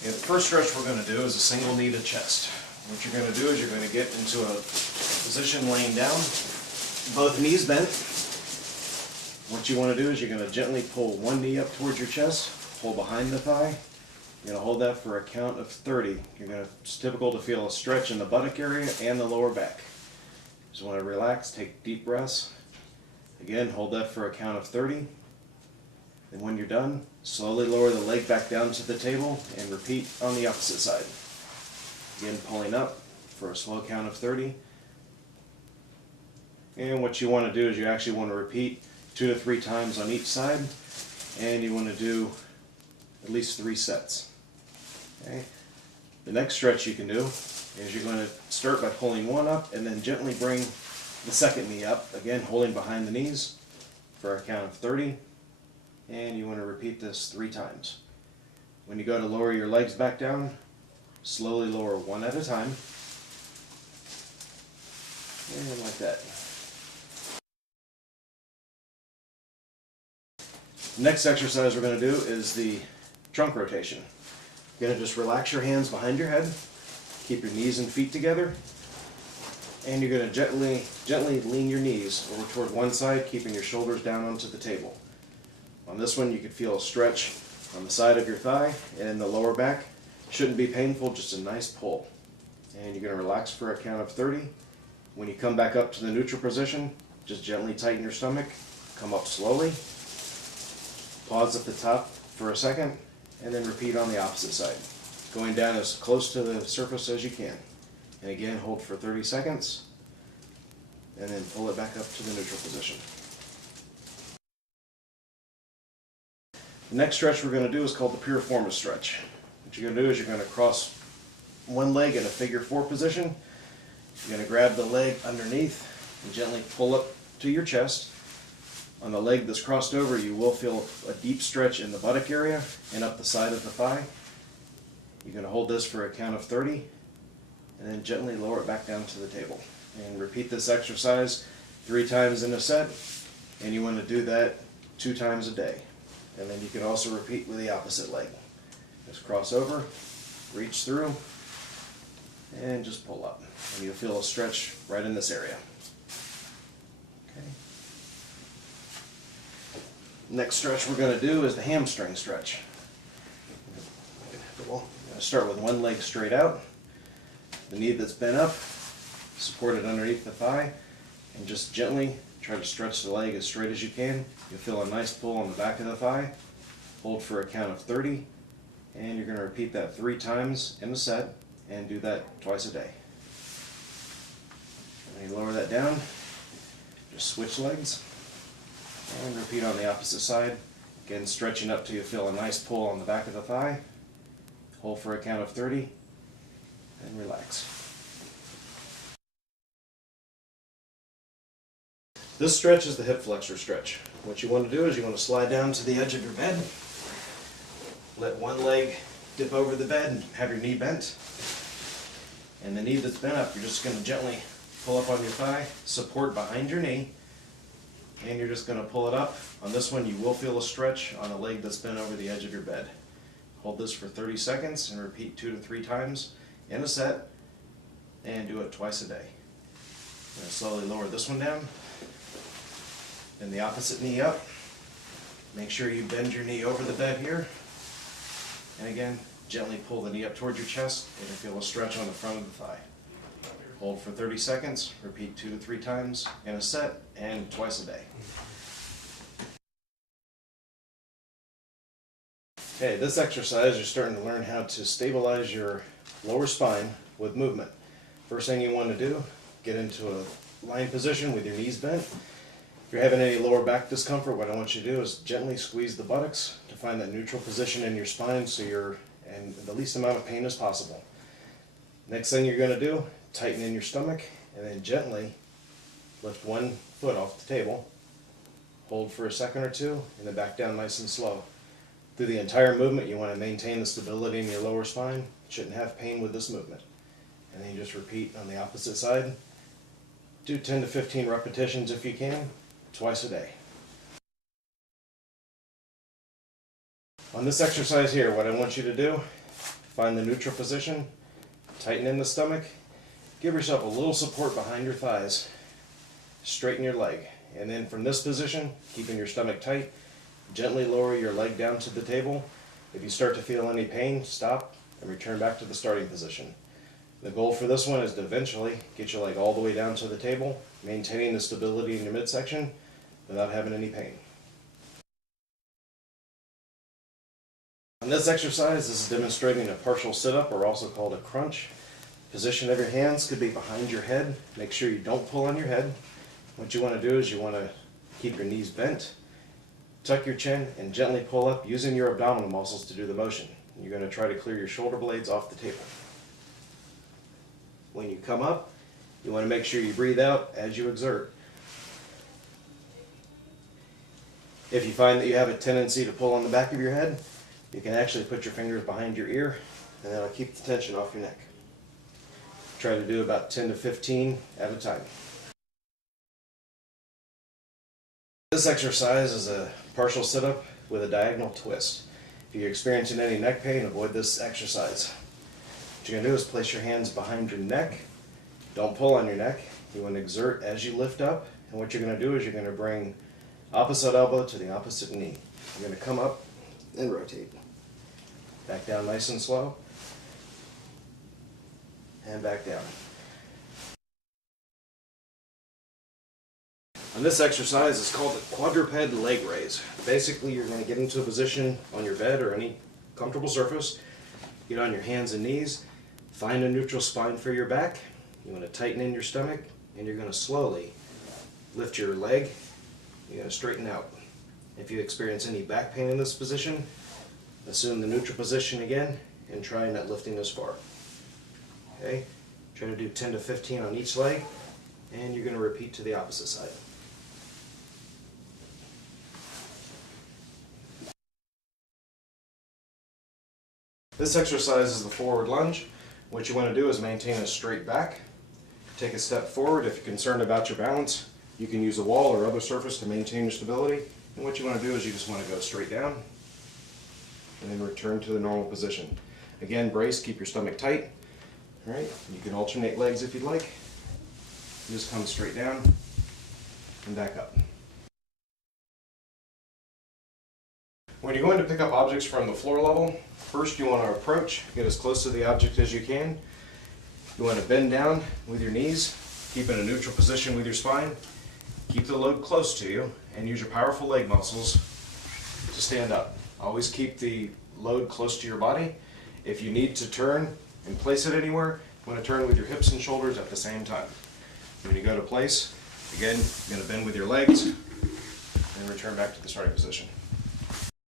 Okay, the first stretch we're going to do is a single knee to chest. What you're going to do is you're going to get into a position laying down, both knees bent. What you want to do is you're going to gently pull one knee up towards your chest, pull behind the thigh. You're going to hold that for a count of 30. It's typical to feel a stretch in the buttock area and the lower back. Just want to relax, take deep breaths. Again, hold that for a count of 30. And when you're done, slowly lower the leg back down to the table and repeat on the opposite side. Again, pulling up for a slow count of 30. And what you want to do is you actually want to repeat 2 to 3 times on each side, and you want to do at least 3 sets. Okay. The next stretch you can do is you're going to start by pulling one up and then gently bring the second knee up, again holding behind the knees for a count of 30. And you want to repeat this 3 times. When you go to lower your legs back down, slowly lower one at a time. And like that. The next exercise we're going to do is the trunk rotation. You're going to just relax your hands behind your head, keep your knees and feet together, and you're going to gently lean your knees over toward one side, keeping your shoulders down onto the table. On this one, you could feel a stretch on the side of your thigh and in the lower back. Shouldn't be painful, just a nice pull. And you're going to relax for a count of 30. When you come back up to the neutral position, just gently tighten your stomach, come up slowly, pause at the top for a second, and then repeat on the opposite side, going down as close to the surface as you can. And again, hold for 30 seconds, and then pull it back up to the neutral position. The next stretch we're going to do is called the piriformis stretch. What you're going to do is you're going to cross one leg in a figure 4 position. You're going to grab the leg underneath and gently pull up to your chest. On the leg that's crossed over, you will feel a deep stretch in the buttock area and up the side of the thigh. You're going to hold this for a count of 30 and then gently lower it back down to the table. And repeat this exercise 3 times in a set, and you want to do that 2 times a day. And then you can also repeat with the opposite leg. Just cross over, reach through, and just pull up. And you'll feel a stretch right in this area. Okay. Next stretch we're going to do is the hamstring stretch. We're going to start with one leg straight out, the knee that's bent up, supported underneath the thigh, and just gently try to stretch the leg as straight as you can. You'll feel a nice pull on the back of the thigh. Hold for a count of 30, and you're going to repeat that 3 times in a set, and do that twice a day. And you lower that down, just switch legs, and repeat on the opposite side. Again, stretching up till you feel a nice pull on the back of the thigh. Hold for a count of 30, and relax. This stretch is the hip flexor stretch. What you want to do is you want to slide down to the edge of your bed, let one leg dip over the bed and have your knee bent. And the knee that's bent up, you're just going to gently pull up on your thigh, support behind your knee, and you're just going to pull it up. On this one, you will feel a stretch on the leg that's bent over the edge of your bed. Hold this for 30 seconds and repeat 2 to 3 times in a set, and do it twice a day. I'm going to slowly lower this one down. Then the opposite knee up. Make sure you bend your knee over the bed here. And again, gently pull the knee up towards your chest and you'll feel a stretch on the front of the thigh. Hold for 30 seconds, repeat 2 to 3 times in a set and twice a day. Okay, this exercise you're starting to learn how to stabilize your lower spine with movement. First thing you want to do, get into a lying position with your knees bent. If you're having any lower back discomfort, what I want you to do is gently squeeze the buttocks to find that neutral position in your spine so you're in the least amount of pain as possible. Next thing you're going to do, tighten in your stomach and then gently lift one foot off the table. Hold for a second or 2 and then back down nice and slow. Through the entire movement, you want to maintain the stability in your lower spine. You shouldn't have pain with this movement. And then you just repeat on the opposite side. Do 10 to 15 repetitions if you can, twice a day. On this exercise here, what I want you to do, Find the neutral position, tighten in the stomach, give yourself a little support behind your thighs, straighten your leg, and then from this position, keeping your stomach tight, gently lower your leg down to the table. If you start to feel any pain, stop and return back to the starting position. The goal for this one is to eventually get your leg all the way down to the table, maintaining the stability in your midsection without having any pain. On this exercise, this is demonstrating a partial sit-up, or also called a crunch. Position of your hands could be behind your head. Make sure you don't pull on your head. What you want to do is you want to keep your knees bent, tuck your chin, and gently pull up using your abdominal muscles to do the motion. You're going to try to clear your shoulder blades off the table. When you come up, you want to make sure you breathe out as you exert. If you find that you have a tendency to pull on the back of your head, you can actually put your fingers behind your ear, and that'll keep the tension off your neck. Try to do about 10 to 15 at a time. This exercise is a partial sit-up with a diagonal twist. If you're experiencing any neck pain, avoid this exercise. What you're going to do is place your hands behind your neck. Don't pull on your neck. You want to exert as you lift up, and what you're going to do is you're going to bring opposite elbow to the opposite knee. You're going to come up and rotate. Back down nice and slow. And back down. And this exercise is called the quadruped leg raise. Basically, you're going to get into a position on your bed or any comfortable surface. Get on your hands and knees. Find a neutral spine for your back. You want to tighten in your stomach, and you're going to slowly lift your leg. You're going to straighten out. If you experience any back pain in this position, assume the neutral position again and try not lifting as far. Okay? Try to do 10 to 15 on each leg, and you're going to repeat to the opposite side. This exercise is the forward lunge. What you want to do is maintain a straight back. Take a step forward. If you're concerned about your balance, you can use a wall or other surface to maintain your stability. And what you want to do is you just want to go straight down and then return to the normal position. Again, brace, keep your stomach tight. All right, you can alternate legs if you'd like. Just come straight down and back up. When you're going to pick up objects from the floor level, first you want to approach, get as close to the object as you can. You want to bend down with your knees, keep in a neutral position with your spine. Keep the load close to you and use your powerful leg muscles to stand up. Always keep the load close to your body. If you need to turn and place it anywhere, you want to turn with your hips and shoulders at the same time. When you go to place, again, you're going to bend with your legs and return back to the starting position.